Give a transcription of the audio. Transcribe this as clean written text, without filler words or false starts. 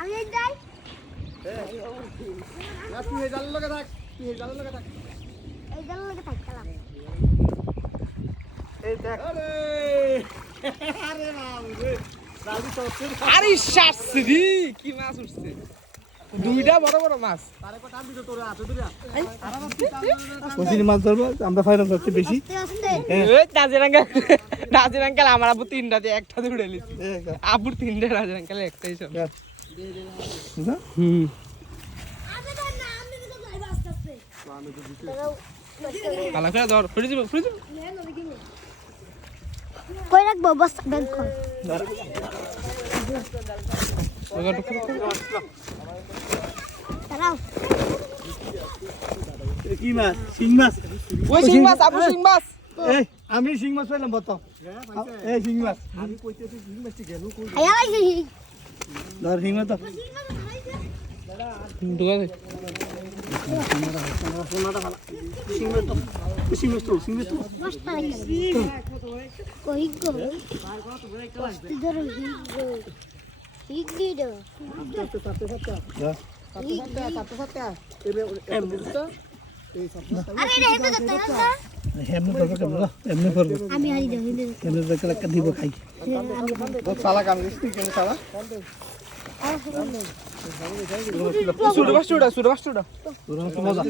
আমি এই যাই তুই এই জালের লগে থাক এই জালের লগে থাকলাম এই দেখ আরে আরে বাবরে রাজি তো আরে শাস্ত্রী কি মাছ উঠছে দুইটা বড় বড় মাছ তারে কো টান দিতে তোরা আছে দুইটা কইছিনি মাছ ধরবো আমরা ফাইনাল করতে বেশি এই নাজির আঙ্কেল আমার আবু তিনটা দিয়ে একটা ধরে লিছি আবুর তিনটা নাজির আঙ্কেল একটাই সব হুম আলা করে ধর ফ্রিজ কই রাখবো বস ব্যাংক কর দাঁড়াও কি মাছ শিং মাছ ওই শিং মাছ আবু শিং মাছ এই আমি শিং মাছ পাইলাম বত এই শিং মাছ আমি কইতেছি কি মাছটি গেল কই আয়া আইছি ধর শিং মাছ তো দোকানে শিং মাছ তো মস্ত লাগে কই গো কষ্ট ধরে হিগিডো আরে রে এমনি তো এমনি করবো কেমন এমনি করবো আমি হারি দাও হিন্দে এমনি দেখে দিব খাই বহুত সালা কাম দিছিস কেন সালা সুড়া তোর মতো মজা